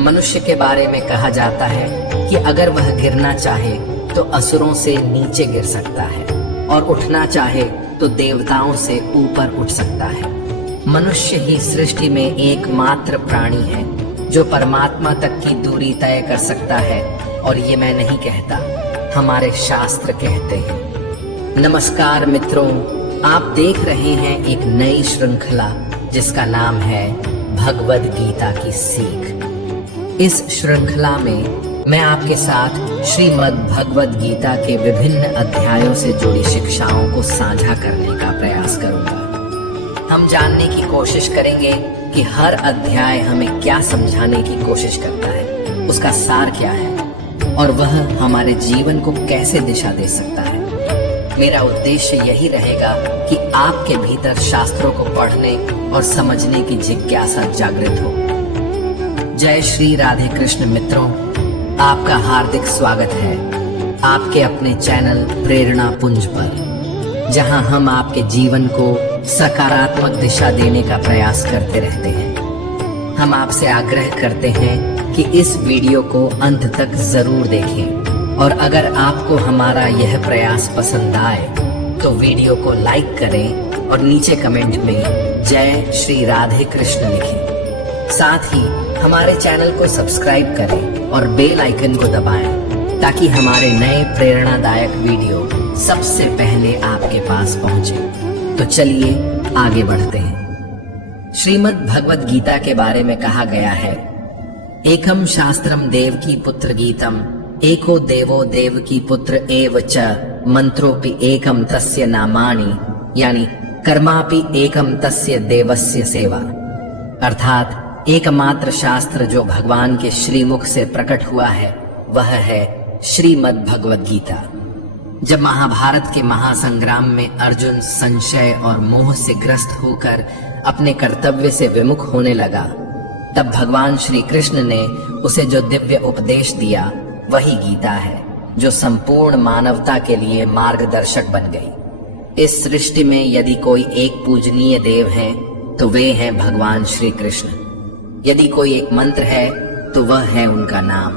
मनुष्य के बारे में कहा जाता है कि अगर वह गिरना चाहे तो असुरों से नीचे गिर सकता है और उठना चाहे तो देवताओं से ऊपर उठ सकता है। मनुष्य ही सृष्टि में एकमात्र प्राणी है जो परमात्मा तक की दूरी तय कर सकता है, और ये मैं नहीं कहता, हमारे शास्त्र कहते हैं। नमस्कार मित्रों, आप देख रहे हैं एक नई श्रृंखला जिसका नाम है भगवद गीता की सीख। इस श्रृंखला में मैं आपके साथ श्रीमद् भगवद गीता के विभिन्न अध्यायों से जुड़ी शिक्षाओं को साझा करने का प्रयास करूंगा। हम जानने की कोशिश करेंगे कि हर अध्याय हमें क्या समझाने की कोशिश करता है, उसका सार क्या है और वह हमारे जीवन को कैसे दिशा दे सकता है। मेरा उद्देश्य यही रहेगा कि आपके भीतर शास्त्रों को पढ़ने और समझने की जिज्ञासा जागृत हो। जय श्री राधे कृष्ण मित्रों, आपका हार्दिक स्वागत है आपके अपने चैनल प्रेरणा पुंज पर, जहां हम आपके जीवन को सकारात्मक दिशा देने का प्रयास करते रहते हैं। हम आपसे आग्रह करते हैं कि इस वीडियो को अंत तक जरूर देखें, और अगर आपको हमारा यह प्रयास पसंद आए तो वीडियो को लाइक करें और नीचे कमेंट में जय श्री राधे कृष्ण लिखें। साथ ही हमारे चैनल को सब्सक्राइब करें और बेल आइकन को दबाएं ताकि हमारे नए प्रेरणादायक वीडियो सबसे पहले आपके पास पहुंचे। तो चलिए आगे बढ़ते हैं। श्रीमद् भगवद गीता के बारे में कहा गया है, एकम शास्त्रम देवकी पुत्र गीतम, एको देवो देवकी पुत्र एव च, मंत्रोपि एकम तस्य नामानि, यानी कर्मापि एकम तस्य देवस्य सेवा। अर्थात एकमात्र शास्त्र जो भगवान के श्रीमुख से प्रकट हुआ है वह है श्रीमद् भगवद गीता। जब महाभारत के महासंग्राम में अर्जुन संशय और मोह से ग्रस्त होकर अपने कर्तव्य से विमुख होने लगा, तब भगवान श्री कृष्ण ने उसे जो दिव्य उपदेश दिया वही गीता है, जो संपूर्ण मानवता के लिए मार्गदर्शक बन गई। इस सृष्टि में यदि कोई एक पूजनीय देव है तो वे हैं भगवान श्री कृष्ण। यदि कोई एक मंत्र है तो वह है उनका नाम।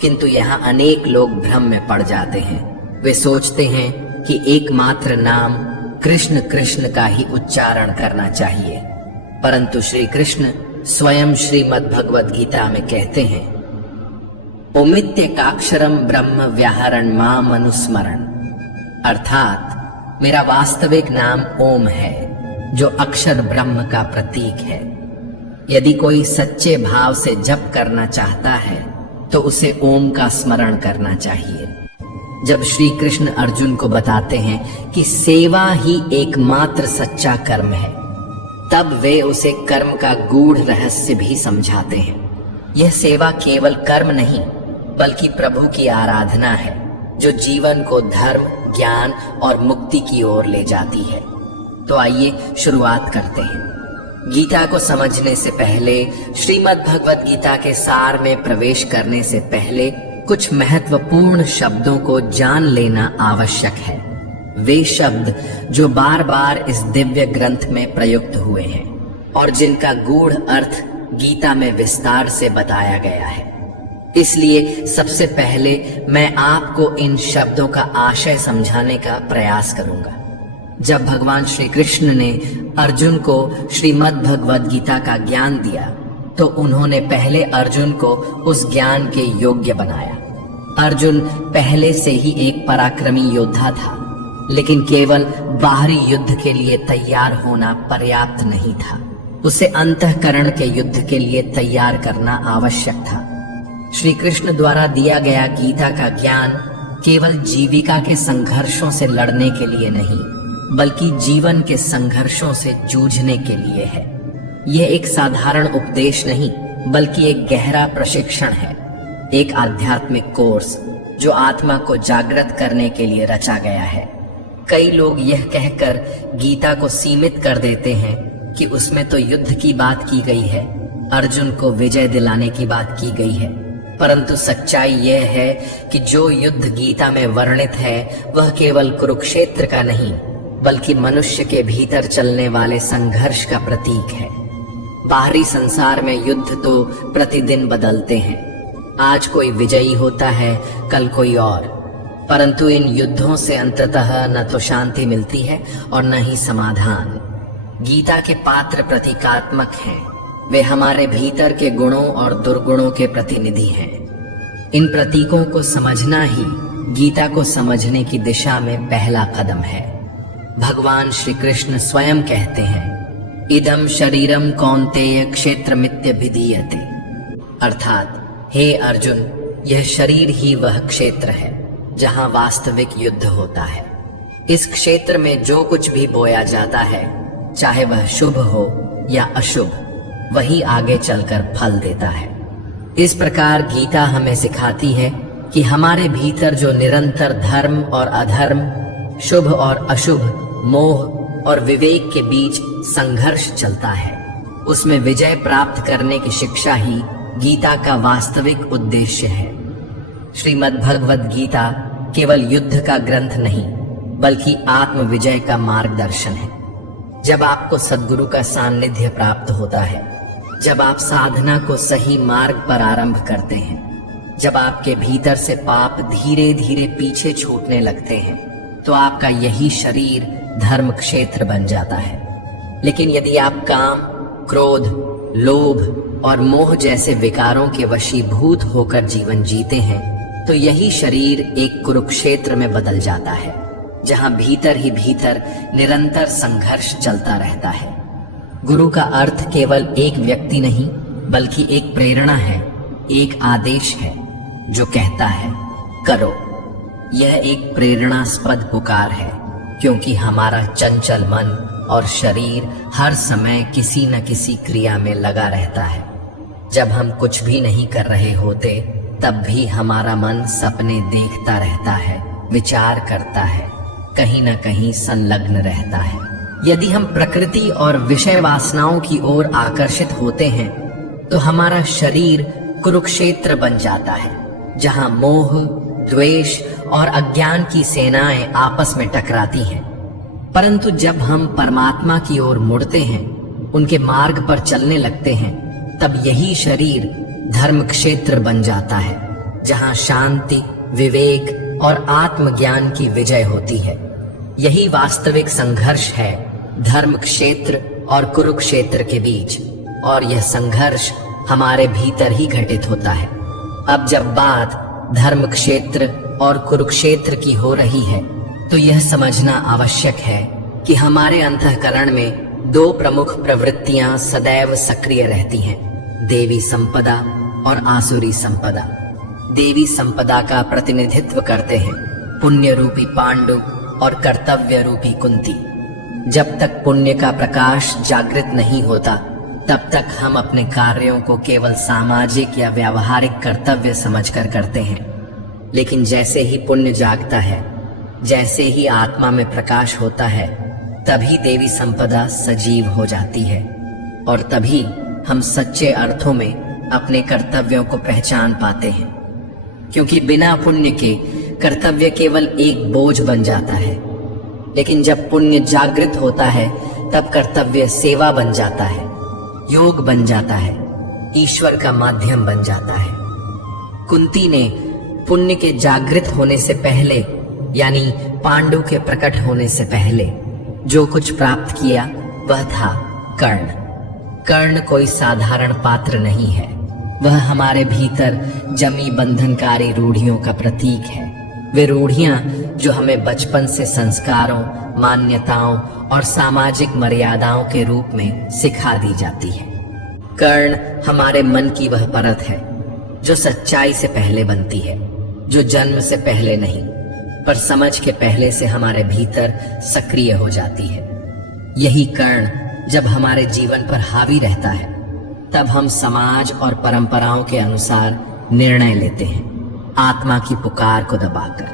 किंतु यहाँ अनेक लोग भ्रम में पड़ जाते हैं। वे सोचते हैं कि एकमात्र नाम कृष्ण कृष्ण का ही उच्चारण करना चाहिए, परंतु श्री कृष्ण स्वयं श्रीमद् भगवद गीता में कहते हैं, ओमित्येकाक्षरम ब्रह्म व्याहरण माम अनुस्मरण। अर्थात मेरा वास्तविक नाम ओम है, जो अक्षर ब्रह्म का प्रतीक है। यदि कोई सच्चे भाव से जप करना चाहता है तो उसे ओम का स्मरण करना चाहिए। जब श्री कृष्ण अर्जुन को बताते हैं कि सेवा ही एकमात्र सच्चा कर्म है, तब वे उसे कर्म का गूढ़ रहस्य भी समझाते हैं। यह सेवा केवल कर्म नहीं बल्कि प्रभु की आराधना है, जो जीवन को धर्म, ज्ञान और मुक्ति की ओर ले जाती है। तो आइए शुरुआत करते हैं। गीता को समझने से पहले, श्रीमद् भगवद गीता के सार में प्रवेश करने से पहले कुछ महत्वपूर्ण शब्दों को जान लेना आवश्यक है। वे शब्द जो बार बार इस दिव्य ग्रंथ में प्रयुक्त हुए हैं और जिनका गूढ़ अर्थ गीता में विस्तार से बताया गया है। इसलिए सबसे पहले मैं आपको इन शब्दों का आशय समझाने का प्रयास करूंगा। जब भगवान श्री कृष्ण ने अर्जुन को श्रीमद् भगवद गीता का ज्ञान दिया तो उन्होंने पहले अर्जुन को उस ज्ञान के योग्य बनाया। अर्जुन पहले से ही एक पराक्रमी योद्धा था, लेकिन केवल बाहरी युद्ध के लिए तैयार होना पर्याप्त नहीं था। उसे अंतःकरण के युद्ध के लिए तैयार करना आवश्यक था। श्री कृष्ण द्वारा दिया गया गीता का ज्ञान केवल जीविका के संघर्षों से लड़ने के लिए नहीं, बल्कि जीवन के संघर्षों से जूझने के लिए है। यह एक साधारण उपदेश नहीं बल्कि एक गहरा प्रशिक्षण है, एक आध्यात्मिक कोर्स जो आत्मा को जागृत करने के लिए रचा गया है। कई लोग यह कहकर गीता को सीमित कर देते हैं कि उसमें तो युद्ध की बात की गई है, अर्जुन को विजय दिलाने की बात की गई है, परंतु सच्चाई यह है कि जो युद्ध गीता में वर्णित है वह केवल कुरुक्षेत्र का नहीं बल्कि मनुष्य के भीतर चलने वाले संघर्ष का प्रतीक है। बाहरी संसार में युद्ध तो प्रतिदिन बदलते हैं। आज कोई विजयी होता है, कल कोई और, परंतु इन युद्धों से अंततः न तो शांति मिलती है और न ही समाधान। गीता के पात्र प्रतीकात्मक हैं। वे हमारे भीतर के गुणों और दुर्गुणों के प्रतिनिधि हैं। इन प्रतीकों को समझना ही गीता को समझने की दिशा में पहला कदम है। भगवान श्री कृष्ण स्वयं कहते हैं, इदम शरीरम कौन्तेय क्षेत्रमित्यभिधीयते, अर्थात हे अर्जुन, यह शरीर ही वह क्षेत्र है जहां वास्तविक युद्ध होता है। इस क्षेत्र में जो कुछ भी बोया जाता है, चाहे वह शुभ हो या अशुभ, वही आगे चलकर फल देता है। इस प्रकार गीता हमें सिखाती है कि हमारे भीतर जो निरंतर धर्म और अधर्म, शुभ और अशुभ, मोह और विवेक के बीच संघर्ष चलता है, उसमें विजय प्राप्त करने की शिक्षा ही गीता का वास्तविक उद्देश्य है। श्रीमद् भगवद गीता केवल युद्ध का ग्रंथ नहीं, बल्कि आत्म विजय का मार्गदर्शन है। जब आपको सद्गुरु का सान्निध्य प्राप्त होता है, जब आप साधना को सही मार्ग पर आरंभ करते हैं, जब आपके भीतर से पाप धीरे धीरे पीछे छूटने लगते हैं, तो आपका यही शरीर धर्म क्षेत्र बन जाता है। लेकिन यदि आप काम, क्रोध, लोभ और मोह जैसे विकारों के वशीभूत होकर जीवन जीते हैं, तो यही शरीर एक कुरुक्षेत्र में बदल जाता है, जहां भीतर ही भीतर निरंतर संघर्ष चलता रहता है। गुरु का अर्थ केवल एक व्यक्ति नहीं, बल्कि एक प्रेरणा है, एक आदेश है जो कहता है करो। यह एक प्रेरणास्पद पुकार है, क्योंकि हमारा चंचल मन और शरीर हर समय किसी न किसी क्रिया में लगा रहता है। जब हम कुछ भी नहीं कर रहे होते, तब भी हमारा मन सपने देखता रहता है, विचार करता है, कहीं न कहीं संलग्न रहता है। यदि हम प्रकृति और विषय वासनाओं की ओर आकर्षित होते हैं, तो हमारा शरीर कुरुक्षेत्र बन जाता है, जहां मोह, द्वेष और अज्ञान की सेनाएं आपस में टकराती हैं। परंतु जब हम परमात्मा की ओर मुड़ते हैं, उनके मार्ग पर चलने लगते हैं, तब यही शरीर धर्म क्षेत्र बन जाता है, जहां शांति, विवेक और आत्मज्ञान की विजय होती है। यही वास्तविक संघर्ष है धर्म क्षेत्र और कुरुक्षेत्र के बीच, और यह संघर्ष हमारे भीतर ही घटित होता है। अब जब बात धर्म क्षेत्र और कुरुक्षेत्र की हो रही है, तो यह समझना आवश्यक है कि हमारे अंतःकरण में दो प्रमुख प्रवृत्तियां सदैव सक्रिय रहती हैं, देवी संपदा और आसुरी संपदा। देवी संपदा का प्रतिनिधित्व करते हैं पुण्य रूपी पांडु और कर्तव्य रूपी कुंती। जब तक पुण्य का प्रकाश जागृत नहीं होता, तब तक हम अपने कार्यों को केवल सामाजिक या व्यावहारिक कर्तव्य समझकर करते हैं। लेकिन जैसे ही पुण्य जागता है, जैसे ही आत्मा में प्रकाश होता है, तभी देवी संपदा सजीव हो जाती है, और तभी हम सच्चे अर्थों में अपने कर्तव्यों को पहचान पाते हैं। क्योंकि बिना पुण्य के कर्तव्य केवल एक बोझ बन जाता है, लेकिन जब पुण्य जागृत होता है, तब कर्तव्य सेवा बन जाता है, योग बन जाता है, ईश्वर का माध्यम बन जाता है। कुंती ने पुण्य के जागृत होने से पहले, यानी पांडु के प्रकट होने से पहले, जो कुछ प्राप्त किया वह था कर्ण। कर्ण कोई साधारण पात्र नहीं है, वह हमारे भीतर जमी बंधनकारी रूढ़ियों का प्रतीक है। वे रूढ़ियां जो हमें बचपन से संस्कारों, मान्यताओं और सामाजिक मर्यादाओं के रूप में सिखा दी जाती है। कर्ण हमारे मन की वह परत है जो सच्चाई से पहले बनती है, जो जन्म से पहले नहीं, पर समझ के पहले से हमारे भीतर सक्रिय हो जाती है। यही कर्ण जब हमारे जीवन पर हावी रहता है, तब हम समाज और परंपराओं के अनुसार निर्णय लेते हैं, आत्मा की पुकार को दबाकर।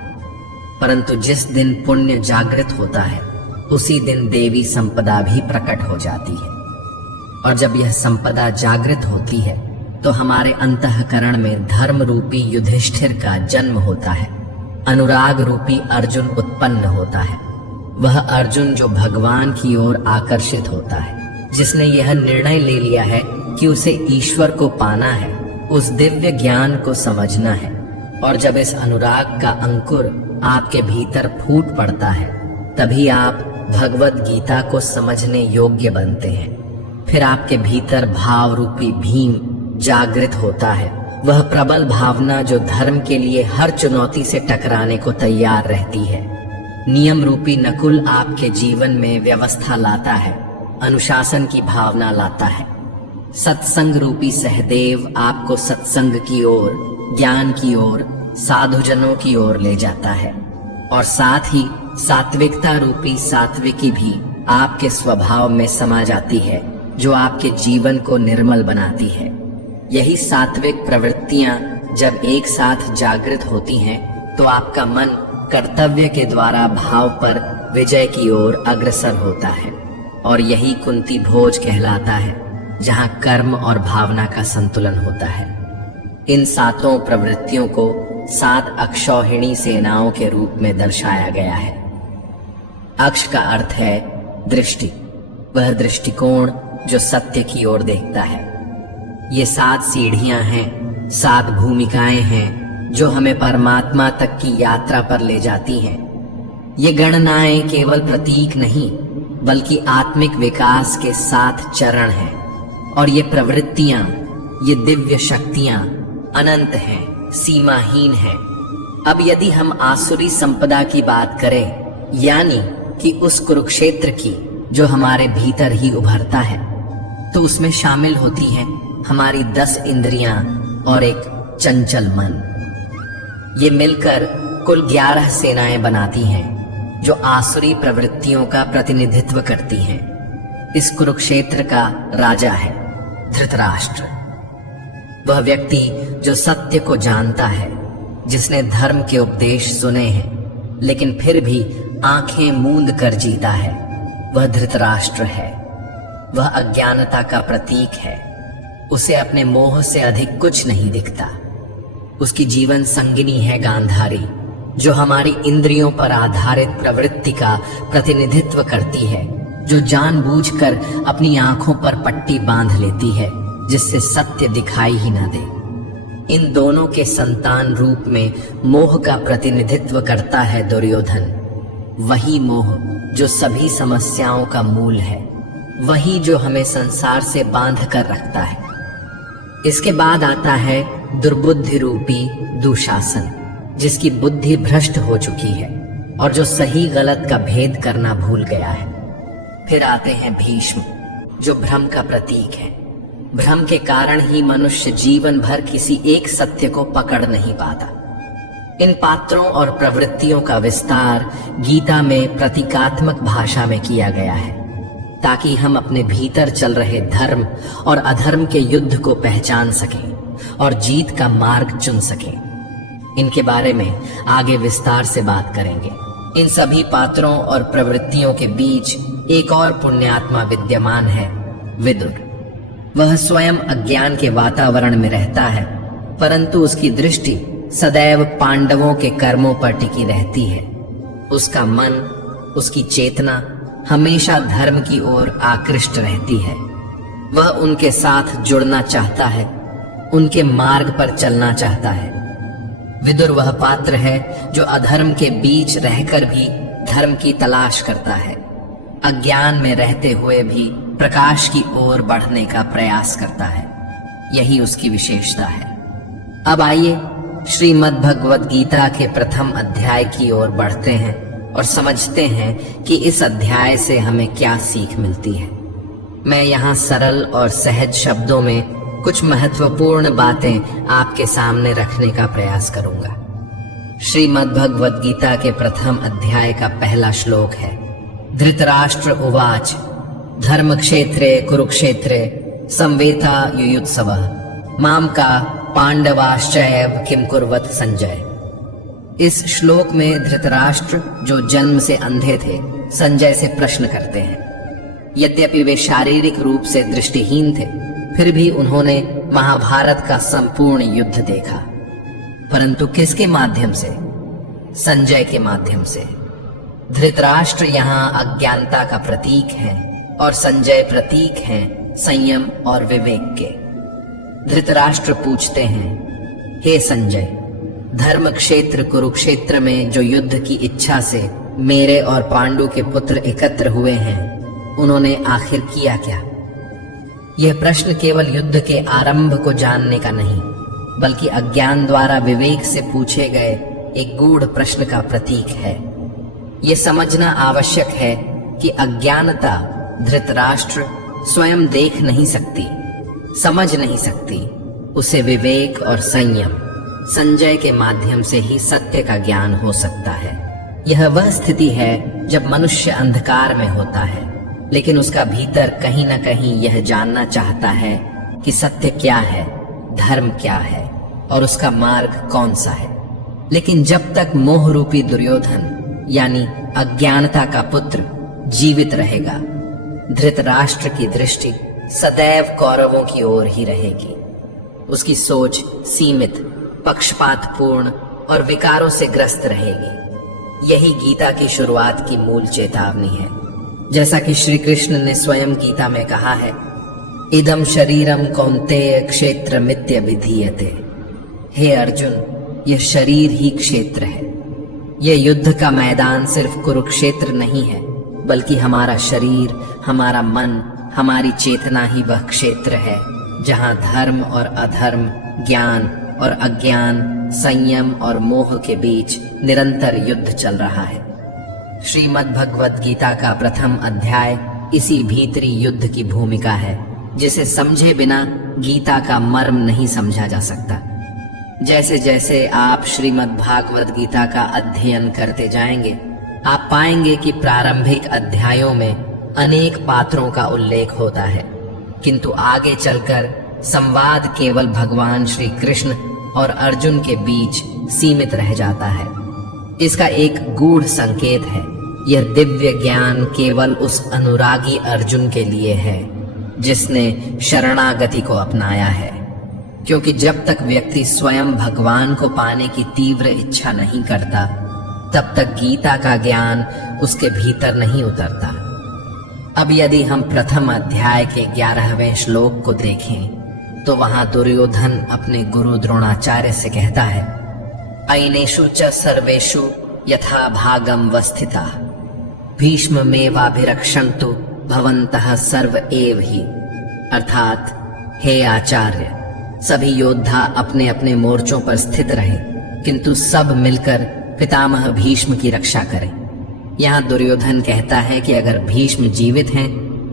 परंतु जिस दिन पुण्य जागृत होता है, उसी दिन देवी संपदा भी प्रकट हो जाती है। और जब यह संपदा जागृत होती है, तो हमारे अंतःकरण में धर्म रूपी युधिष्ठिर का जन्म होता है, अनुराग रूपी अर्जुन उत्पन्न होता है। वह अर्जुन जो भगवान की ओर आकर्षित होता है, जिसने यह निर्णय ले लिया है कि उसे ईश्वर को पाना है, उस दिव्य ज्ञान को समझना है, और जब इस अनुराग का अंकुर आपके भीतर फूट पड़ता है, तभी आप भगवत गीता को समझने योग्य बनते हैं। फिर आपके भीतर भाव रूपी भीम जागृत होता है, वह प्रबल भावना जो धर्म के लिए हर चुनौती से टकराने को तैयार रहती है। नियम रूपी नकुल आपके जीवन में व्यवस्था लाता है, अनुशासन की भावना लाता है। सत्संग रूपी सहदेव आपको सत्संग की ओर, ज्ञान की ओर, साधुजनों की ओर ले जाता है, और साथ ही सात्विकता रूपी सात्विकी भी आपके स्वभाव में समा जाती है, जो आपके जीवन को निर्मल बनाती है। यही सात्विक प्रवृत्तियां जब एक साथ जागृत होती हैं, तो आपका मन कर्तव्य के द्वारा भाव पर विजय की ओर अग्रसर होता है, और यही कुंती भोज कहलाता है, जहां कर्म और भावना का संतुलन होता है। इन सातों प्रवृत्तियों को 7 अक्षौहिणी सेनाओं के रूप में दर्शाया गया है। अक्ष का अर्थ है दृष्टि, वह दृष्टिकोण जो सत्य की ओर देखता है। ये 7 सीढ़ियां हैं, 7 भूमिकाएं हैं जो हमें परमात्मा तक की यात्रा पर ले जाती हैं। ये गणनाएं केवल प्रतीक नहीं, बल्कि आत्मिक विकास के 7 चरण हैं, और ये प्रवृत्तियां, ये दिव्य शक्तियां अनंत हैं, सीमाहीन हैं। अब यदि हम आसुरी संपदा की बात करें, यानी कि उस कुरुक्षेत्र की जो हमारे भीतर ही उभरता है, तो उसमें शामिल होती हैं हमारी 10 इंद्रियां और एक चंचल मन। ये मिलकर कुल 11 सेनाएं बनाती हैं, जो आसुरी प्रवृत्तियों का प्रतिनिधित्व करती हैं। इस कुरुक्षेत्र का राजा है धृतराष्ट्र, वह व्यक्ति जो सत्य को जानता है, जिसने धर्म के उपदेश सुने हैं, लेकिन फिर भी आंखें मूंद कर जीता है, वह धृतराष्ट्र है। वह अज्ञानता का प्रतीक है, उसे अपने मोह से अधिक कुछ नहीं दिखता। उसकी जीवन संगिनी है गांधारी, जो हमारी इंद्रियों पर आधारित प्रवृत्ति का प्रतिनिधित्व करती है, जो जानबूझकर अपनी आंखों पर पट्टी बांध लेती है, जिससे सत्य दिखाई ही ना दे। इन दोनों के संतान रूप में मोह का प्रतिनिधित्व करता है दुर्योधन। वही मोह जो सभी समस्याओं का मूल है, वही जो हमें संसार से बांध कर रखता है। इसके बाद आता है दुर्बुद्धि रूपी दुशासन, जिसकी बुद्धि भ्रष्ट हो चुकी है और जो सही गलत का भेद करना भूल गया है। फिर आते हैं भीष्म, जो भ्रम का प्रतीक है। भ्रम के कारण ही मनुष्य जीवन भर किसी एक सत्य को पकड़ नहीं पाता। इन पात्रों और प्रवृत्तियों का विस्तार गीता में प्रतीकात्मक भाषा में किया गया है, ताकि हम अपने भीतर चल रहे धर्म और अधर्म के युद्ध को पहचान सकें और जीत का मार्ग चुन सकें। इनके बारे में आगे विस्तार से बात करेंगे। इन सभी पात्रों और प्रवृत्तियों के बीच एक और पुण्यात्मा विद्यमान है, विदुर। वह स्वयं अज्ञान के वातावरण में रहता है, परंतु उसकी दृष्टि सदैव पांडवों के कर्मों पर टिकी रहती है। उसका मन, उसकी चेतना हमेशा धर्म की ओर आकृष्ट रहती है। वह उनके साथ जुड़ना चाहता है, उनके मार्ग पर चलना चाहता है। विदुर वह पात्र है जो अधर्म के बीच रहकर भी धर्म की तलाश करता है, अज्ञान में रहते हुए भी प्रकाश की ओर बढ़ने का प्रयास करता है। यही उसकी विशेषता है। अब आइए श्रीमद् भगवद गीता के प्रथम अध्याय की ओर बढ़ते हैं और समझते हैं कि इस अध्याय से हमें क्या सीख मिलती है। मैं यहाँ सरल और सहज शब्दों में कुछ महत्वपूर्ण बातें आपके सामने रखने का प्रयास करूंगा। श्रीमद् भगवद गीता के प्रथम अध्याय का पहला श्लोक है, धृतराष्ट्र उवाच धर्म क्षेत्रे कुरुक्षेत्रे संवेता युयुत्सवः माम का पांडवाश्चैव किम कुर्वत संजय। इस श्लोक में धृतराष्ट्र, जो जन्म से अंधे थे, संजय से प्रश्न करते हैं। यद्यपि वे शारीरिक रूप से दृष्टिहीन थे, फिर भी उन्होंने महाभारत का संपूर्ण युद्ध देखा, परंतु किसके माध्यम से? संजय के माध्यम से। धृतराष्ट्र यहाँ अज्ञानता का प्रतीक है, और संजय प्रतीक हैं संयम और विवेक के। धृतराष्ट्र पूछते हैं, हे संजय, धर्म क्षेत्र कुरुक्षेत्र में जो युद्ध की इच्छा से मेरे और पांडु के पुत्र एकत्र हुए हैं, उन्होंने आखिर किया क्या? यह प्रश्न केवल युद्ध के आरंभ को जानने का नहीं, बल्कि अज्ञान द्वारा विवेक से पूछे गए एक गूढ़ प्रश्न का प्रतीक है। यह समझना आवश्यक है कि अज्ञानता धृतराष्ट्र स्वयं देख नहीं सकती, समझ नहीं सकती। उसे विवेक और संयम संजय के माध्यम से ही सत्य का ज्ञान हो सकता है। यह वह स्थिति है जब मनुष्य अंधकार में होता है, लेकिन उसका भीतर कहीं न कहीं यह जानना चाहता है कि सत्य क्या है, धर्म क्या है और उसका मार्ग कौन सा है। लेकिन जब तक मोह रूपी दुर्योधन यानी अज्ञानता का पुत्र जीवित रहेगा, धृतराष्ट्र की दृष्टि सदैव कौरवों की ओर ही रहेगी। उसकी सोच सीमित, पक्षपातपूर्ण और विकारों से ग्रस्त रहेगी। यही गीता की शुरुआत की मूल चेतावनी है। जैसा कि श्री कृष्ण ने स्वयं गीता में कहा है, इदम शरीरम कौन्तेय क्षेत्र मित्य विधीयते। हे अर्जुन, यह शरीर ही क्षेत्र है। यह युद्ध का मैदान सिर्फ कुरुक्षेत्र नहीं है, बल्कि हमारा शरीर, हमारा मन, हमारी चेतना ही वह क्षेत्र है जहां धर्म और अधर्म, ज्ञान और अज्ञान, संयम और मोह के बीच निरंतर युद्ध चल रहा है। श्रीमद् भगवत गीता का प्रथम अध्याय इसी भीतरी युद्ध की भूमिका है, जिसे समझे बिना गीता का मर्म नहीं समझा जा सकता। जैसे जैसे आप श्रीमद् भागवत गीता का अध्ययन करते जाएंगे, आप पाएंगे कि प्रारंभिक अध्यायों में अनेक पात्रों का उल्लेख होता है, किंतु आगे चलकर संवाद केवल भगवान श्री कृष्ण और अर्जुन के बीच सीमित रह जाता है। इसका एक गूढ़ संकेत है, यह दिव्य ज्ञान केवल उस अनुरागी अर्जुन के लिए है जिसने शरणागति को अपनाया है। क्योंकि जब तक व्यक्ति स्वयं भगवान को पाने की तीव्र इच्छा नहीं करता, तब तक गीता का ज्ञान उसके भीतर नहीं उतरता। अब यदि हम प्रथम अध्याय के 11वें श्लोक को देखें, तो वहां दुर्योधन अपने गुरु द्रोणाचार्य से कहता है, अयनेषु च सर्वेषु यथा भागम वस्थिता भीष्ममेवाभिरक्षन्तु भवन्तः सर्व एव हि। अर्थात, हे आचार्य, सभी योद्धा अपने अपने मोर्चों पर स्थित रहे, किंतु सब मिलकर पितामह भीष्म की रक्षा करें। यहाँ दुर्योधन कहता है कि अगर भीष्म जीवित हैं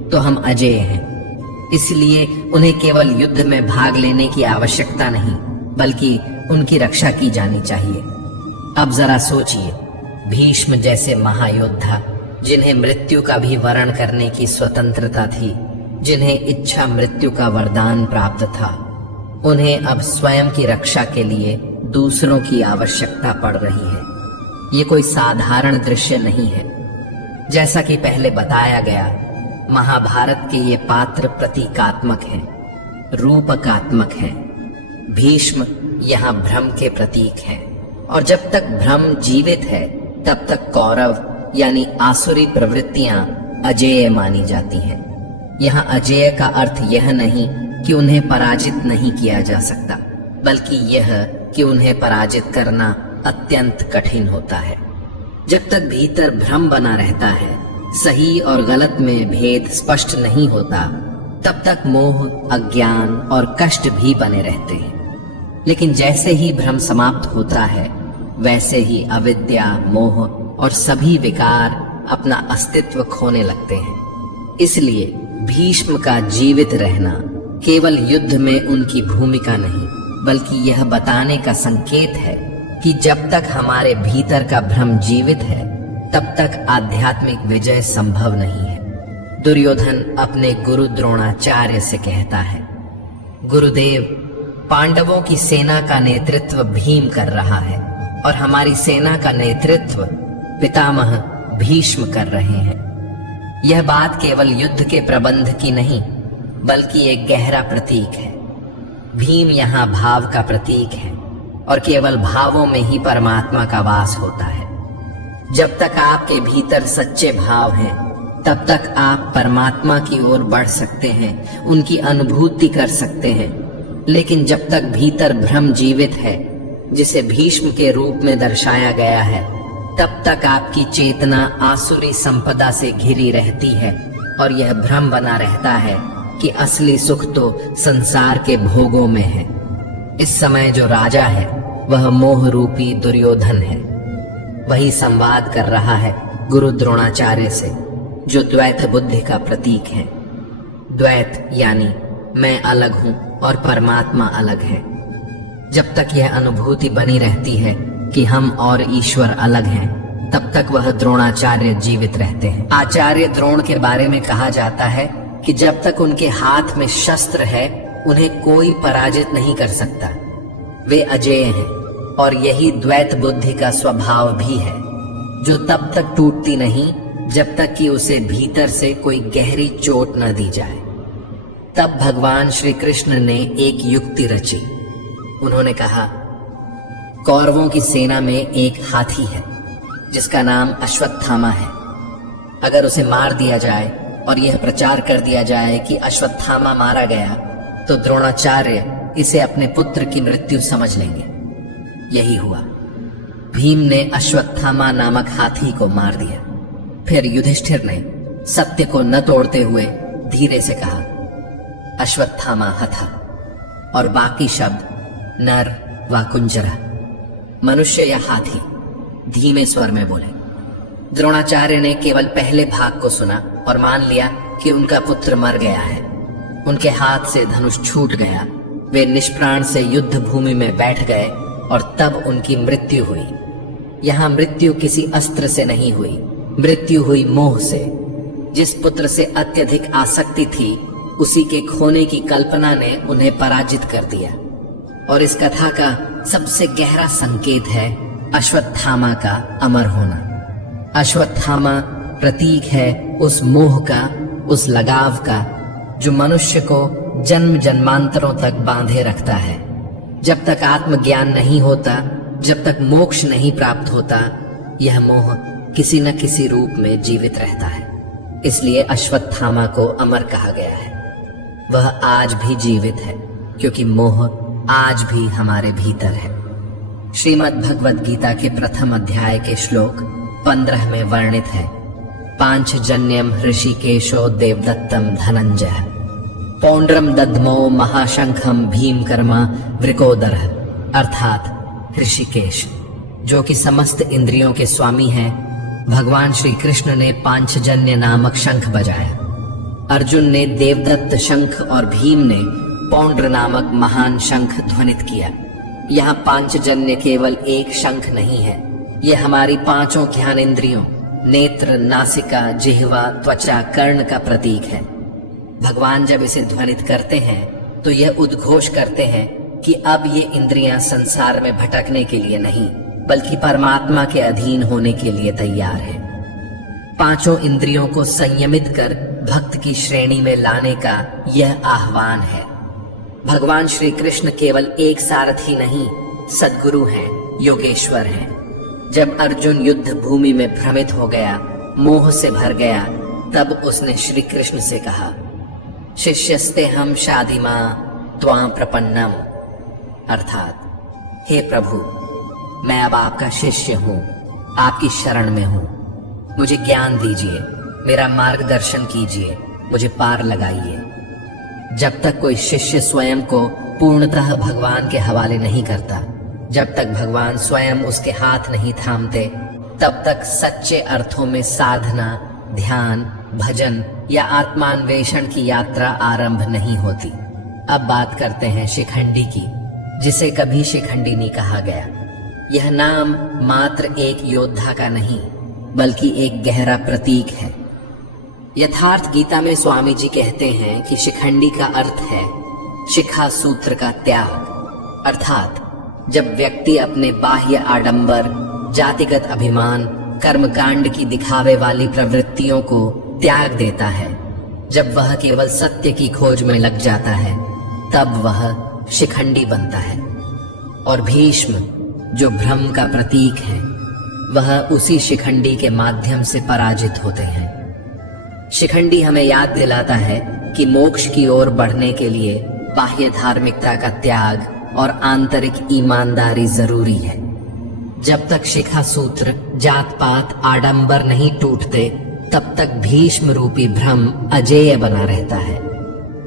तो हम अजेय हैं, इसलिए उन्हें केवल युद्ध में भाग लेने की आवश्यकता नहीं, बल्कि उनकी रक्षा की जानी चाहिए। अब जरा सोचिए, भीष्म जैसे महायोद्धा, जिन्हें मृत्यु का भी वरण करने की स्वतंत्रता थी, जिन्हें इच्छा मृत्यु का वरदान प्राप्त था, उन्हें अब स्वयं की रक्षा के लिए दूसरों की आवश्यकता पड़ रही है। ये कोई साधारण दृश्य नहीं है। जैसा कि पहले बताया गया, महाभारत के ये पात्र प्रतीकात्मक हैं, रूपकात्मक हैं। भीष्म यहाँ भ्रम के प्रतीक हैं, और जब तक भ्रम जीवित है, तब तक कौरव यानी आसुरी प्रवृत्तियां अजेय मानी जाती हैं। यहाँ अजेय का अर्थ यह नहीं कि उन्हें पराजित नहीं किया जा सकता, बल्कि यह कि उन्हें पराजित करना अत्यंत कठिन होता है। जब तक भीतर भ्रम बना रहता है, सही और गलत में भेद स्पष्ट नहीं होता, तब तक मोह, अज्ञान और कष्ट भी बने रहते हैं। लेकिन जैसे ही भ्रम समाप्त होता है, वैसे ही अविद्या, मोह और सभी विकार अपना अस्तित्व खोने लगते हैं। इसलिए भीष्म का जीवित रहना केवल युद्ध में उनकी भूमिका नहीं, बल्कि यह बताने का संकेत है कि जब तक हमारे भीतर का भ्रम जीवित है, तब तक आध्यात्मिक विजय संभव नहीं है। दुर्योधन अपने गुरु द्रोणाचार्य से कहता है, गुरुदेव, पांडवों की सेना का नेतृत्व भीम कर रहा है और हमारी सेना का नेतृत्व पितामह भीष्म कर रहे हैं। यह बात केवल युद्ध के प्रबंध की नहीं, बल्कि एक गहरा प्रतीक है। भीम यहाँ भाव का प्रतीक है, और केवल भावों में ही परमात्मा का वास होता है। जब तक आपके भीतर सच्चे भाव हैं, तब तक आप परमात्मा की ओर बढ़ सकते हैं, उनकी अनुभूति कर सकते हैं। लेकिन जब तक भीतर भ्रम जीवित है, जिसे भीष्म के रूप में दर्शाया गया है, तब तक आपकी चेतना आसुरी संपदा से घिरी रहती है और यह भ्रम बना रहता है कि असली सुख तो संसार के भोगों में है। इस समय जो राजा है वह मोह रूपी दुर्योधन है। वही संवाद कर रहा है गुरु द्रोणाचार्य से, जो द्वैत बुद्धि का प्रतीक है। द्वैत यानी मैं अलग हूं और परमात्मा अलग है। जब तक यह अनुभूति बनी रहती है कि हम और ईश्वर अलग हैं, तब तक वह द्रोणाचार्य जीवित रहते हैं। आचार्य द्रोण के बारे में कहा जाता है कि जब तक उनके हाथ में शस्त्र है, उन्हें कोई पराजित नहीं कर सकता। वे अजेय हैं और यही द्वैत बुद्धि का स्वभाव भी है, जो तब तक टूटती नहीं जब तक कि उसे भीतर से कोई गहरी चोट न दी जाए। तब भगवान श्री कृष्ण ने एक युक्ति रची। उन्होंने कहा, कौरवों की सेना में एक हाथी है जिसका नाम अश्वत्थामा है। अगर उसे मार दिया जाए और यह प्रचार कर दिया जाए कि अश्वत्थामा मारा गया, तो द्रोणाचार्य इसे अपने पुत्र की मृत्यु समझ लेंगे। यही हुआ। भीम ने अश्वत्थामा नामक हाथी को मार दिया। फिर युधिष्ठिर ने सत्य को न तोड़ते हुए धीरे से कहा, अश्वत्थामा हथा, और बाकी शब्द नर व कुंजरा, मनुष्य या हाथी, धीमे स्वर में बोले। द्रोणाचार्य ने केवल पहले भाग को सुना और मान लिया कि उनका पुत्र मर गया है। उनके हाथ से धनुष छूट गया। वे निष्प्राण से युद्ध भूमि में बैठ गए और तब उनकी मृत्यु हुई। यहाँ मृत्यु किसी अस्त्र से नहीं हुई, मृत्यु हुई मोह से। जिस पुत्र से अत्यधिक आसक्ति थी, उसी के खोने की कल्पना ने उन्हें पराजित कर दिया। और इस कथा का सबसे गहरा संकेत है अश्वत्थामा का अमर होना। अश्वत्थामा प्रतीक है उस मोह का, उस लगाव का, जो मनुष्य को जन्म जन्मांतरों तक बांधे रखता है। जब तक आत्मज्ञान नहीं होता, जब तक मोक्ष नहीं प्राप्त होता, यह मोह किसी न किसी रूप में जीवित रहता है। इसलिए अश्वत्थामा को अमर कहा गया है। वह आज भी जीवित है, क्योंकि मोह आज भी हमारे भीतर है। श्रीमद् भगवद गीता के प्रथम अध्याय के श्लोक 15 में वर्णित है, पांचजन्यम ऋषिकेशो देवदत्तम धनंजय, पौंड्रम दद्मो महाशंखम भीम कर्मा वृकोदर, अर्थात ऋषिकेश, जो कि समस्त इंद्रियों के स्वामी हैं। भगवान श्री कृष्ण ने पांचजन्य नामक शंख बजाया। अर्जुन ने देवदत्त शंख और भीम ने पौंड्र नामक महान शंख ध्वनित किया। यहाँ पांचजन्य केवल एक शंख नहीं है, यह हमारी पांचों ज्ञानेंद्रियों नेत्र, नासिका, जिह्वा, त्वचा, कर्ण का प्रतीक है। भगवान जब इसे ध्वनित करते हैं तो यह उद्घोष करते हैं कि अब ये इंद्रियां संसार में भटकने के लिए नहीं, बल्कि परमात्मा के अधीन होने के लिए तैयार है। पांचों इंद्रियों को संयमित कर भक्त की श्रेणी में लाने का यह आह्वान है। भगवान श्री कृष्ण केवल एक सारथी नहीं, सद्गुरु हैं, योगेश्वर हैं। जब अर्जुन युद्ध भूमि में भ्रमित हो गया, मोह से भर गया, तब उसने श्री कृष्ण से कहा, शिष्यस्ते हम शादिमा त्वां प्रपन्नम, अर्थात हे प्रभु, मैं अब आपका शिष्य हूँ, आपकी शरण में हूँ। मुझे ज्ञान दीजिए, मेरा मार्गदर्शन कीजिए, मुझे पार लगाइए। जब तक कोई शिष्य स्वयं को पूर्णतः भगवान के हवाले नहीं करता, जब तक भगवान स्वयं उसके हाथ नहीं थामते, तब तक सच्चे अर्थों में साधना, ध्यान, भजन या आत्मान्वेषण की यात्रा आरंभ नहीं होती। अब बात करते हैं शिखंडी की, जिसे कभी शिखंडी नहीं कहा गया। यह नाम मात्र एक योद्धा का नहीं, बल्कि एक गहरा प्रतीक है। यथार्थ गीता में स्वामी जी कहते हैं कि शिखंडी का अर्थ है शिखा सूत्र का त्याग, अर्थात जब व्यक्ति अपने बाह्य आडंबर, जातिगत अभिमान, कर्मकांड की दिखावे वाली प्रवृत्तियों को त्याग देता है, जब वह केवल सत्य की खोज में लग जाता है, तब वह शिखंडी बनता है। और भीष्म जो भ्रम का प्रतीक है, वह उसी शिखंडी के माध्यम से पराजित होते हैं। शिखंडी हमें याद दिलाता है कि मोक्ष की ओर बढ़ने के लिए बाह्य धार्मिकता का त्याग और आंतरिक ईमानदारी जरूरी है। जब तक शिखा सूत्र, जात पात, आडंबर नहीं टूटते, तब तक भीष्म रूपी भ्रम अजेय बना रहता है।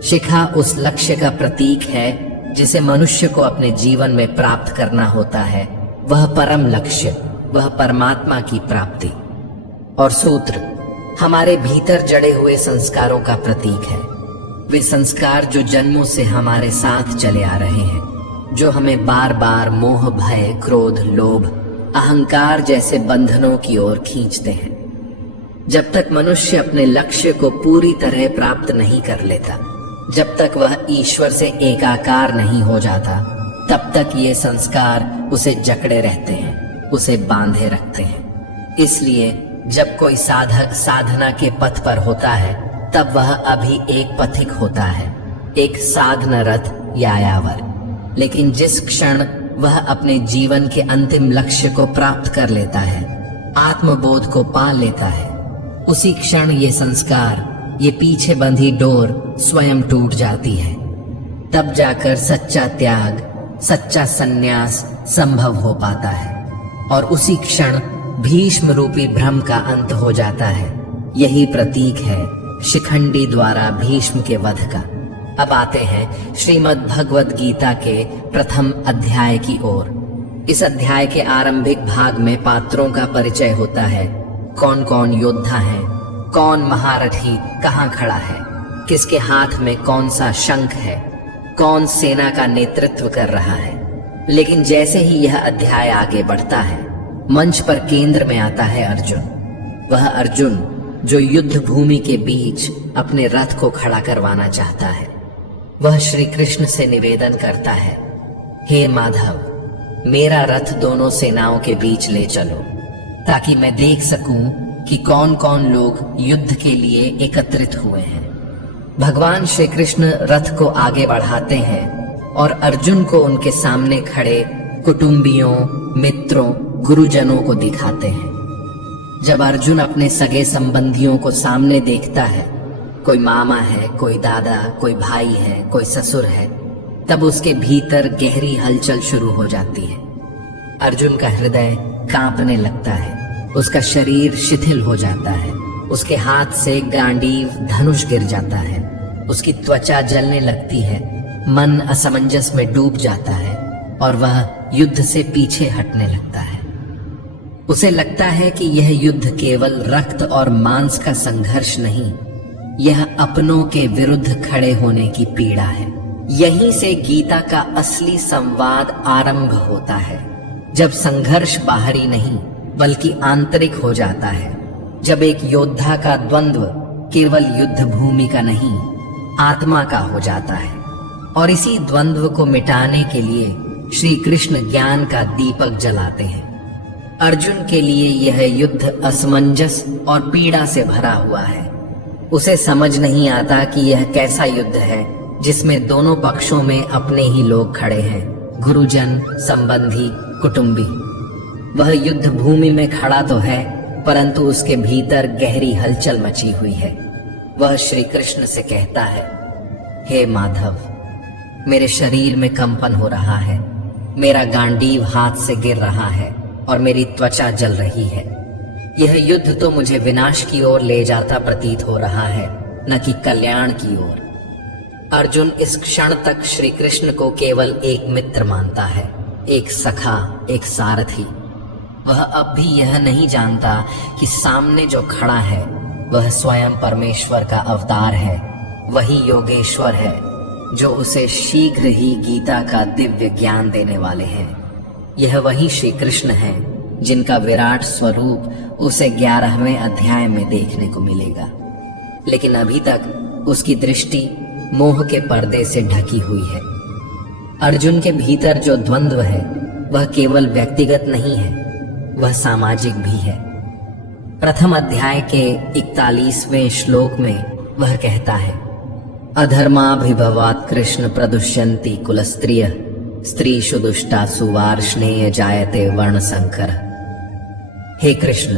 शिखा उस लक्ष्य का प्रतीक है जिसे मनुष्य को अपने जीवन में प्राप्त करना होता है। वह परम लक्ष्य, वह परमात्मा की प्राप्ति। और सूत्र हमारे भीतर जड़े हुए संस्कारों का प्रतीक है। वे संस्कार जो जन्मों से हमारे साथ चले आ रहे हैं, जो हमें बार बार मोह, भय, क्रोध, लोभ, अहंकार जैसे बंधनों की ओर खींचते हैं। जब तक मनुष्य अपने लक्ष्य को पूरी तरह प्राप्त नहीं कर लेता, जब तक वह ईश्वर से एकाकार नहीं हो जाता, तब तक ये संस्कार उसे जकड़े रहते हैं, उसे बांधे रखते हैं। इसलिए जब कोई साधक साधना के पथ पर होता है, तब वह अभी एक पथिक होता है, एक साधनरत यायावर। लेकिन जिस क्षण वह अपने जीवन के अंतिम लक्ष्य को प्राप्त कर लेता है, आत्मबोध को पा लेता है, उसी क्षण ये संस्कार, ये पीछे बंधी डोर स्वयं टूट जाती है। तब जाकर सच्चा त्याग, सच्चा संन्यास संभव हो पाता है और उसी क्षण भीष्म रूपी भ्रम का अंत हो जाता है। यही प्रतीक है शिखंडी द्वारा भीष्म के वध का। अब आते हैं श्रीमद् भगवद गीता के प्रथम अध्याय की ओर। इस अध्याय के आरंभिक भाग में पात्रों का परिचय होता है। कौन कौन योद्धा है, कौन महारथी कहाँ खड़ा है, किसके हाथ में कौन सा शंख है, कौन सेना का नेतृत्व कर रहा है। लेकिन जैसे ही यह अध्याय आगे बढ़ता है, मंच पर केंद्र में आता है अर्जुन। वह अर्जुन जो युद्ध भूमि के बीच अपने रथ को खड़ा करवाना चाहता है। वह श्री कृष्ण से निवेदन करता है, हे माधव, मेरा रथ दोनों सेनाओं के बीच ले चलो, ताकि मैं देख सकूं कि कौन कौन लोग युद्ध के लिए एकत्रित हुए हैं। भगवान श्री कृष्ण रथ को आगे बढ़ाते हैं और अर्जुन को उनके सामने खड़े कुटुंबियों, मित्रों, गुरुजनों को दिखाते हैं। जब अर्जुन अपने सगे संबंधियों को सामने देखता है, कोई मामा है, कोई दादा, कोई भाई है, कोई ससुर है, तब उसके भीतर गहरी हलचल शुरू हो जाती है। अर्जुन का हृदय कांपने लगता है, उसका शरीर शिथिल हो जाता है, उसके हाथ से गांडीव धनुष गिर जाता है, उसकी त्वचा जलने लगती है, मन असमंजस में डूब जाता है और वह युद्ध से पीछे हटने लगता है। उसे लगता है कि यह युद्ध केवल रक्त और मांस का संघर्ष नहीं, यह अपनों के विरुद्ध खड़े होने की पीड़ा है। यहीं से गीता का असली संवाद आरंभ होता है, जब संघर्ष बाहरी नहीं बल्कि आंतरिक हो जाता है। जब एक योद्धा का द्वंद्व केवल युद्ध भूमि का नहीं, आत्मा का हो जाता है। और इसी द्वंद्व को मिटाने के लिए श्री कृष्ण ज्ञान का दीपक जलाते हैं। अर्जुन के लिए यह युद्ध असमंजस और पीड़ा से भरा हुआ है। उसे समझ नहीं आता कि यह कैसा युद्ध है जिसमें दोनों पक्षों में अपने ही लोग खड़े हैं, गुरुजन, संबंधी, कुटुंबी। वह युद्ध भूमि में खड़ा तो है, परंतु उसके भीतर गहरी हलचल मची हुई है। वह श्री कृष्ण से कहता है, हे माधव, मेरे शरीर में कंपन हो रहा है, मेरा गांडीव हाथ से गिर रहा है और मेरी त्वचा जल रही है। यह युद्ध तो मुझे विनाश की ओर ले जाता प्रतीत हो रहा है, न कि कल्याण की ओर। अर्जुन इस क्षण तक श्री कृष्ण को केवल एक मित्र मानता है, एक सखा, एक सारथी। वह अब भी यह नहीं जानता कि सामने जो खड़ा है वह स्वयं परमेश्वर का अवतार है, वही योगेश्वर है जो उसे शीघ्र ही गीता का दिव्य ज्ञान देने वाले हैं। यह वही श्री कृष्ण है जिनका विराट स्वरूप उसे 11वें अध्याय में देखने को मिलेगा। लेकिन अभी तक उसकी दृष्टि मोह के पर्दे से ढकी हुई है। अर्जुन के भीतर जो द्वंद्व है वह केवल व्यक्तिगत नहीं है, वह सामाजिक भी है। प्रथम अध्याय के 41वें श्लोक में वह कहता है, अधर्माभिभवात् कृष्ण प्रदुष्यन्ति कुलस्त्रियः स्त्रीषु दुष्टासु वार्ष्णेय जायते वर्णसंकर। हे कृष्ण,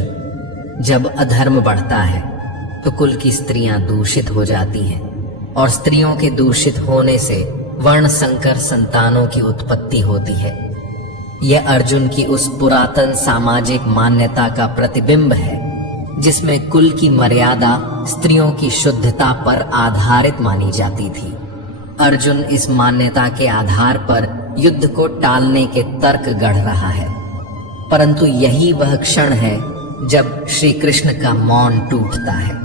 जब अधर्म बढ़ता है, तो कुल की स्त्रियां दूषित हो जाती हैं और स्त्रियों के दूषित होने से वर्ण संकर संतानों की उत्पत्ति होती है। यह अर्जुन की उस पुरातन सामाजिक मान्यता का प्रतिबिंब है जिसमें कुल की मर्यादा स्त्रियों की शुद्धता पर आधारित मानी जाती थी। अर्जुन इस मान्यता के आधार पर युद्ध को टालने के तर्क गढ़ रहा है, परंतु यही वह क्षण है जब श्री कृष्ण का मौन टूटता है।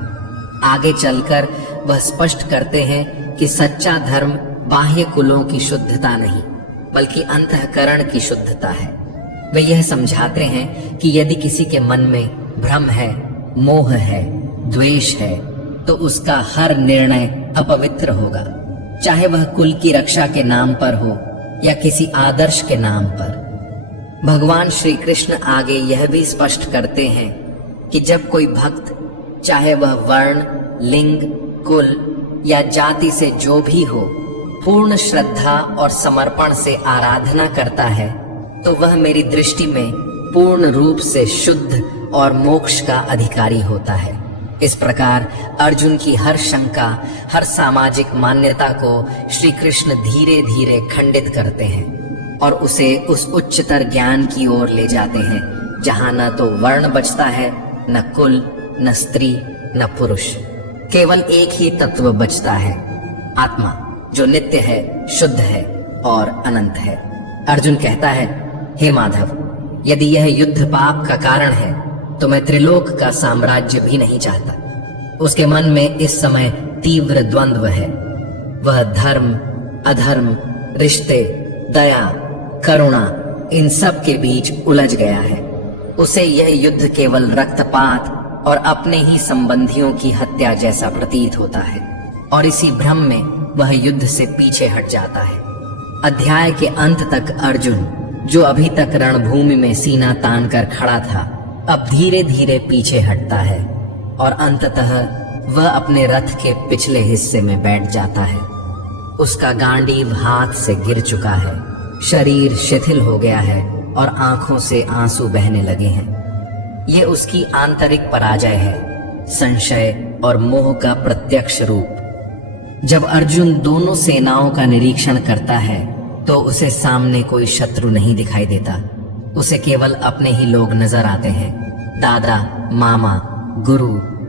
आगे चलकर वह स्पष्ट करते हैं कि सच्चा धर्म बाह्य कुलों की शुद्धता नहीं बल्कि अंतःकरण की शुद्धता है। वे यह समझाते हैं कि यदि किसी के मन में भ्रम है, मोह है, द्वेष है, तो उसका हर निर्णय अपवित्र होगा, चाहे वह कुल की रक्षा के नाम पर हो या किसी आदर्श के नाम पर। भगवान श्री कृष्ण आगे यह भी स्पष्ट करते हैं कि जब कोई भक्त, चाहे वह वर्ण, लिंग, कुल या जाति से जो भी हो, पूर्ण श्रद्धा और समर्पण से आराधना करता है तो वह मेरी दृष्टि में पूर्ण रूप से शुद्ध और मोक्ष का अधिकारी होता है। इस प्रकार अर्जुन की हर शंका, हर सामाजिक मान्यता को श्री कृष्ण धीरे धीरे खंडित करते हैं और उसे उस उच्चतर ज्ञान की ओर ले जाते हैं जहां न तो वर्ण बचता है, न कुल, न स्त्री, न पुरुष। केवल एक ही तत्व बचता है, आत्मा, जो नित्य है, शुद्ध है और अनंत है। अर्जुन कहता है, हे माधव, यदि यह युद्ध पाप का कारण है तो मैं त्रिलोक का साम्राज्य भी नहीं चाहता। उसके मन में इस समय तीव्र द्वंद्व है। वह धर्म, अधर्म, रिश्ते, दया, करुणा, इन सब के बीच उलझ गया है। उसे यह युद्ध केवल रक्तपात और अपने ही संबंधियों की हत्या जैसा प्रतीत होता है और इसी भ्रम में वह युद्ध से पीछे हट जाता है। अध्याय के अंत तक अर्जुन, जो अभी तक रणभूमि में सीना तान कर खड़ा था, अब धीरे धीरे पीछे हटता है और अंततः वह अपने रथ के पिछले हिस्से में बैठ जाता है। उसका गांडीव हाथ से गिर चुका है, शरीर शिथिल हो गया है और आंखों से आंसू बहने लगे हैं। ये उसकी आंतरिक पराजय है, संशय और मोह का प्रत्यक्ष रूप। जब अर्जुन दोनों सेनाओं का निरीक्षण करता है तो उसे सामने कोई शत्रु नहीं दिखाई देता। उसे केवल अपने ही लोग नजर आते हैं। दादा, मामा, गुरु,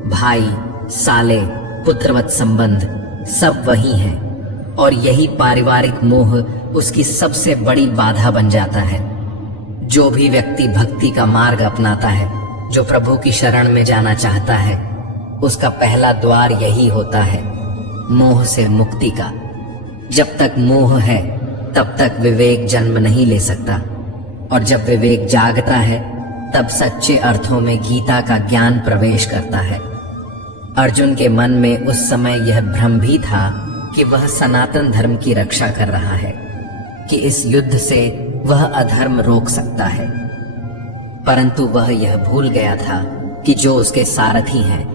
भाई, साले, पुत्रवत संबंध सब वही हैं और यही पारिवारिक मोह उसकी सबसे बड़ी बाधा बन जाता है। जो भी व्यक्ति भक्ति का मार्ग अपनाता है, जो प्रभु की शरण में जाना चाहता है, उसका पहला द्वार यही होता है, मोह से मुक्ति का। जब तक मोह है तब तक विवेक जन्म नहीं ले सकता और जब विवेक जागता है तब सच्चे अर्थों में गीता का ज्ञान प्रवेश करता है। अर्जुन के मन में उस समय यह भ्रम भी था कि वह सनातन धर्म की रक्षा कर रहा है, कि इस युद्ध से वह अधर्म रोक सकता है, परंतु वह यह भूल गया था कि जो उसके सारथी हैं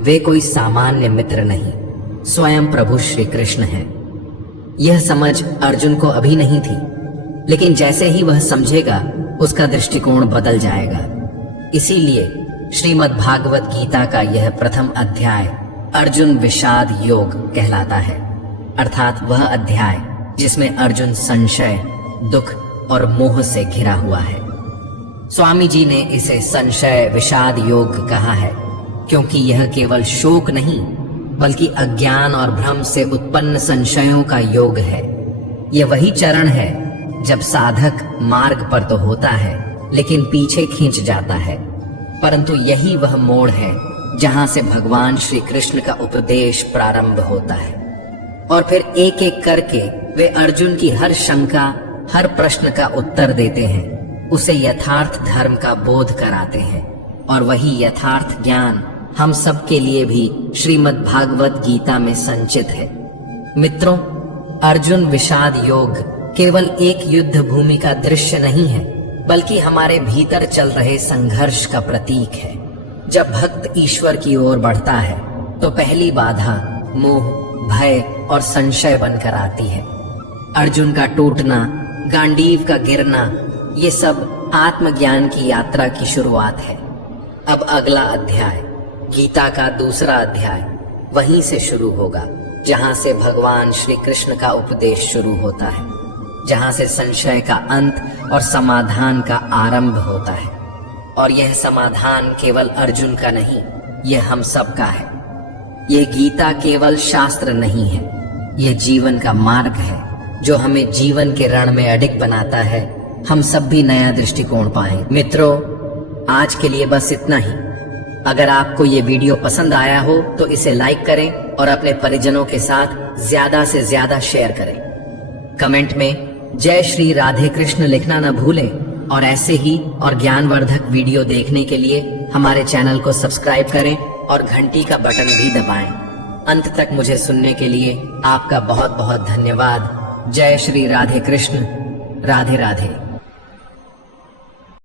वे कोई सामान्य मित्र नहीं, स्वयं प्रभु श्री कृष्ण हैं। यह समझ अर्जुन को अभी नहीं थी, लेकिन जैसे ही वह समझेगा उसका दृष्टिकोण बदल जाएगा। इसीलिए श्रीमद् भागवत गीता का यह प्रथम अध्याय अर्जुन विषाद योग कहलाता है, अर्थात वह अध्याय जिसमें अर्जुन संशय, दुख और मोह से घिरा हुआ है। स्वामी जी ने इसे संशय विषाद योग कहा है क्योंकि यह केवल शोक नहीं बल्कि अज्ञान और भ्रम से उत्पन्न संशयों का योग है। यह वही चरण है जब साधक मार्ग पर तो होता है लेकिन पीछे खींच जाता है, परंतु यही वह मोड़ है जहां से भगवान श्री कृष्ण का उपदेश प्रारंभ होता है और फिर एक एक करके वे अर्जुन की हर शंका, हर प्रश्न का उत्तर देते हैं, उसे यथार्थ धर्म का बोध कराते हैं और वही यथार्थ ज्ञान हम सब के लिए भी श्रीमद् भागवत गीता में संचित है। मित्रों, अर्जुन विषाद योग केवल एक युद्ध भूमि का दृश्य नहीं है बल्कि हमारे भीतर चल रहे संघर्ष का प्रतीक है। जब भक्त ईश्वर की ओर बढ़ता है तो पहली बाधा मोह, भय और संशय बनकर आती है। अर्जुन का टूटना, गांडीव का गिरना, ये सब आत्मज्ञान की यात्रा की शुरुआत है। अब अगला अध्याय गीता का दूसरा अध्याय वहीं से शुरू होगा जहां से भगवान श्री कृष्ण का उपदेश शुरू होता है, जहां से संशय का अंत और समाधान का आरंभ होता है। और यह समाधान केवल अर्जुन का नहीं, यह हम सब का है। यह गीता केवल शास्त्र नहीं है, यह जीवन का मार्ग है जो हमें जीवन के रण में अडिग बनाता है। हम सब भी नया दृष्टिकोण पाएं। मित्रों, आज के लिए बस इतना ही। अगर आपको ये वीडियो पसंद आया हो तो इसे लाइक करें और अपने परिजनों के साथ ज्यादा से ज्यादा शेयर करें। कमेंट में जय श्री राधे कृष्ण लिखना न भूलें और ऐसे ही और ज्ञानवर्धक वीडियो देखने के लिए हमारे चैनल को सब्सक्राइब करें और घंटी का बटन भी दबाएं। अंत तक मुझे सुनने के लिए आपका बहुत बहुत धन्यवाद। जय श्री राधे कृष्ण। राधे राधे।